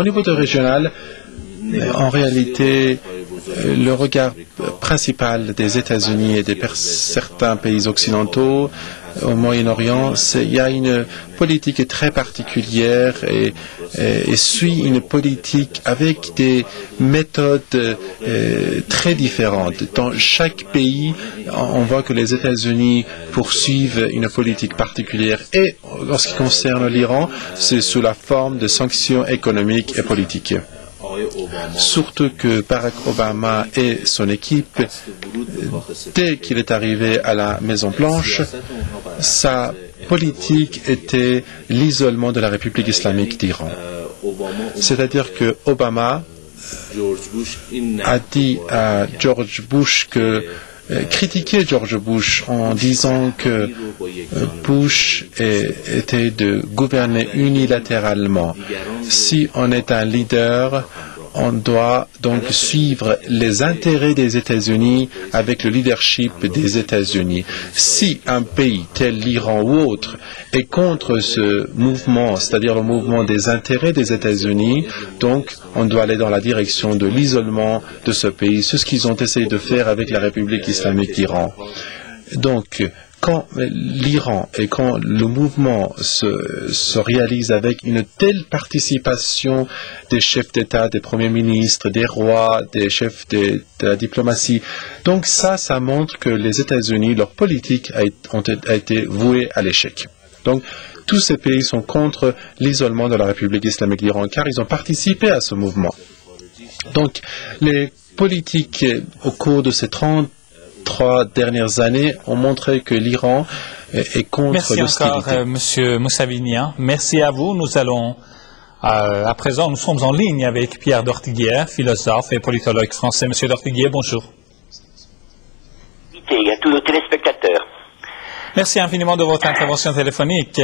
Au niveau de régional, en réalité, le regard principal des États-Unis et de certains pays occidentaux au Moyen-Orient, il y a une politique très particulière et suit une politique avec des méthodes très différentes. Dans chaque pays, on voit que les États-Unis poursuivent une politique particulière et en ce qui concerne l'Iran, c'est sous la forme de sanctions économiques et politiques. Surtout que Barack Obama et son équipe, dès qu'il est arrivé à la Maison-Blanche, sa politique était l'isolement de la République islamique d'Iran. C'est-à-dire que Obama a dit à George Bush que critiquer George Bush en disant que Bush était de gouverner unilatéralement. Si on est un leader, on doit donc suivre les intérêts des États-Unis avec le leadership des États-Unis. Si un pays tel l'Iran ou autre est contre ce mouvement, c'est-à-dire le mouvement des intérêts des États-Unis, donc on doit aller dans la direction de l'isolement de ce pays. C'est ce qu'ils ont essayé de faire avec la République islamique d'Iran. Donc, quand l'Iran et quand le mouvement se réalise avec une telle participation des chefs d'État, des premiers ministres, des rois, des chefs de la diplomatie, donc ça montre que les États-Unis, leur politique a été vouée à l'échec. Donc, tous ces pays sont contre l'isolement de la République islamique d'Iran car ils ont participé à ce mouvement. Donc, les politiques au cours de ces 33 dernières années ont montré que l'Iran est contre l'hostilité. Merci encore, Monsieur Moussavinian. Merci à vous. Nous allons, à présent, nous sommes en ligne avec Pierre Dortiguier, philosophe et politologue français. Monsieur Dortiguier, bonjour. Et à tous nos téléspectateurs. Merci infiniment de votre intervention téléphonique,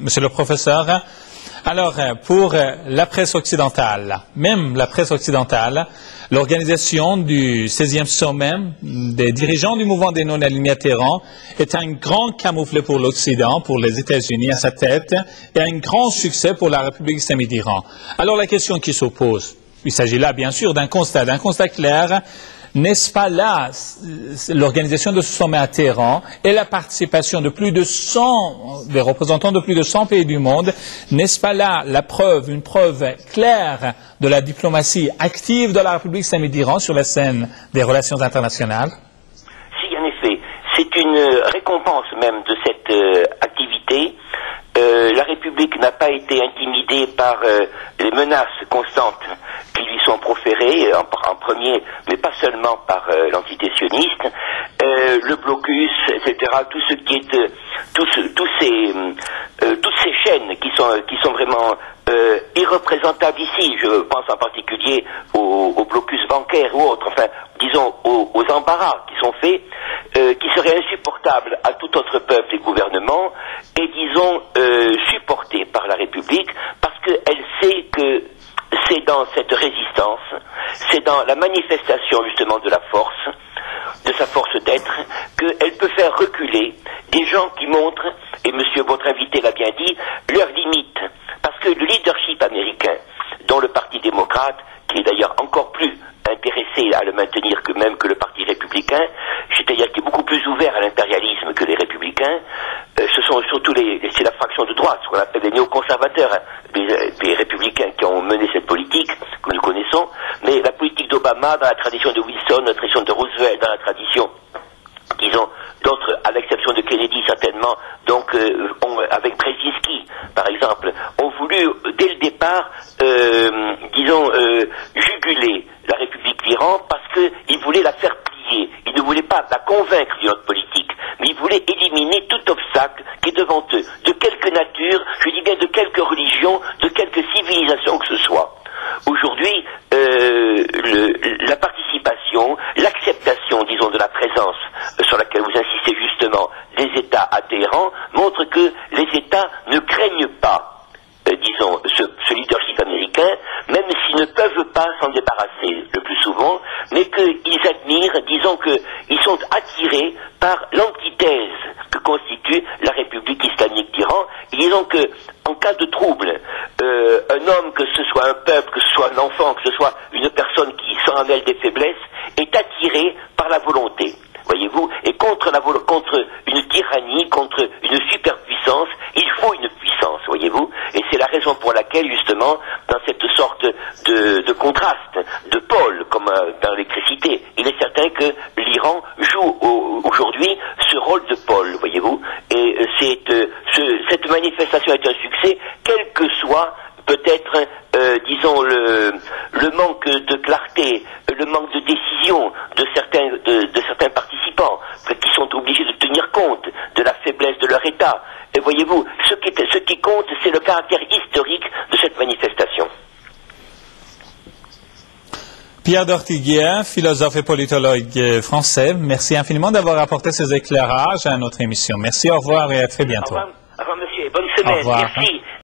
Monsieur le professeur. Alors, pour la presse occidentale, même la presse occidentale, l'organisation du 16e sommet des dirigeants du mouvement des non-alignés à Téhéran est un grand camouflet pour l'Occident, pour les États-Unis à sa tête, et un grand succès pour la République islamique d'Iran. Alors la question qui s'oppose, il s'agit là bien sûr d'un constat clair. N'est-ce pas là l'organisation de ce sommet à Téhéran et la participation de plus de 100, des représentants de plus de 100 pays du monde, n'est-ce pas là une preuve claire de la diplomatie active de la République islamique d'Iran sur la scène des relations internationales? Si, en effet, c'est une récompense même de cette activité. La République n'a pas été intimidée par les menaces constantes qui lui sont proférées, en premier, mais pas seulement par l'entité sioniste, le blocus, etc., tout ce qui est, toutes ces chaînes qui sont vraiment irreprésentables ici. Je pense en particulier au blocus bancaire ou autre, enfin, disons aux embarras qui sont faits, qui seraient insupportables à tout autre peuple et gouvernement, et disons supportés par la République, parce qu'elle sait que c'est dans cette résistance, c'est dans la manifestation justement de la force, de sa force d'être, qu'elle peut faire reculer des gens qui montrent, et monsieur votre invité l'a bien dit, leurs limites. Parce que le leadership américain, dont le Parti démocrate, qui est d'ailleurs encore plus intéressé à le maintenir que même que le Parti républicain, c'est-à-dire qui est beaucoup plus ouvert à l'impérialisme que les républicains, ce sont surtout c'est la fraction de droite, ce qu'on appelle les néoconservateurs, les républicains qui ont mené cette politique que nous connaissons, mais la politique d'Obama, dans la tradition de Wilson, dans la tradition de Roosevelt, dans la tradition, disons, d'autres, à l'exception de Kennedy certainement, donc avec Brzezinski, par exemple, ont voulu, dès le départ, disons, juguler la République d'Iran parce qu'ils voulaient la faire plier. Ils ne voulaient pas la convaincre d'une autre politique, mais ils voulaient éliminer tout obstacle qui est devant eux, de quelque nature, je dis bien de quelque religion, de quelque civilisation que ce soit. Aujourd'hui, la participation, l'acceptation, disons, de la présence sur laquelle vous insistez justement des États à Téhéran montre que les États ne craignent pas, disons, ce leadership américain, même s'ils ne peuvent pas s'en débarrasser le plus souvent, mais qu'ils admirent, disons qu'ils sont attirés par l'antithèse que constitue la République islamique d'Iran. Et disons que, en cas de trouble, un homme, que ce soit un peuple, que ce soit un enfant, que ce soit une personne qui sent en elle des faiblesses, est attiré par la volonté. Voyez-vous, et contre une tyrannie, contre une superpuissance, il faut une puissance, voyez-vous, et c'est la raison pour laquelle, justement, dans cette sorte de contraste, de pôle, comme dans l'électricité, il est certain que l'Iran joue aujourd'hui ce rôle de pôle, voyez-vous, et cette manifestation est un succès, quel que soit peut-être, disons, le manque de clarté, le manque de décision de certains participants, qui sont obligés de tenir compte de la faiblesse de leur État. Et voyez-vous, ce qui compte, c'est le caractère historique de cette manifestation. Pierre d'Ortiguier, philosophe et politologue français, merci infiniment d'avoir apporté ces éclairages à notre émission. Merci, au revoir et à très bientôt. Au revoir monsieur, bonne semaine, merci.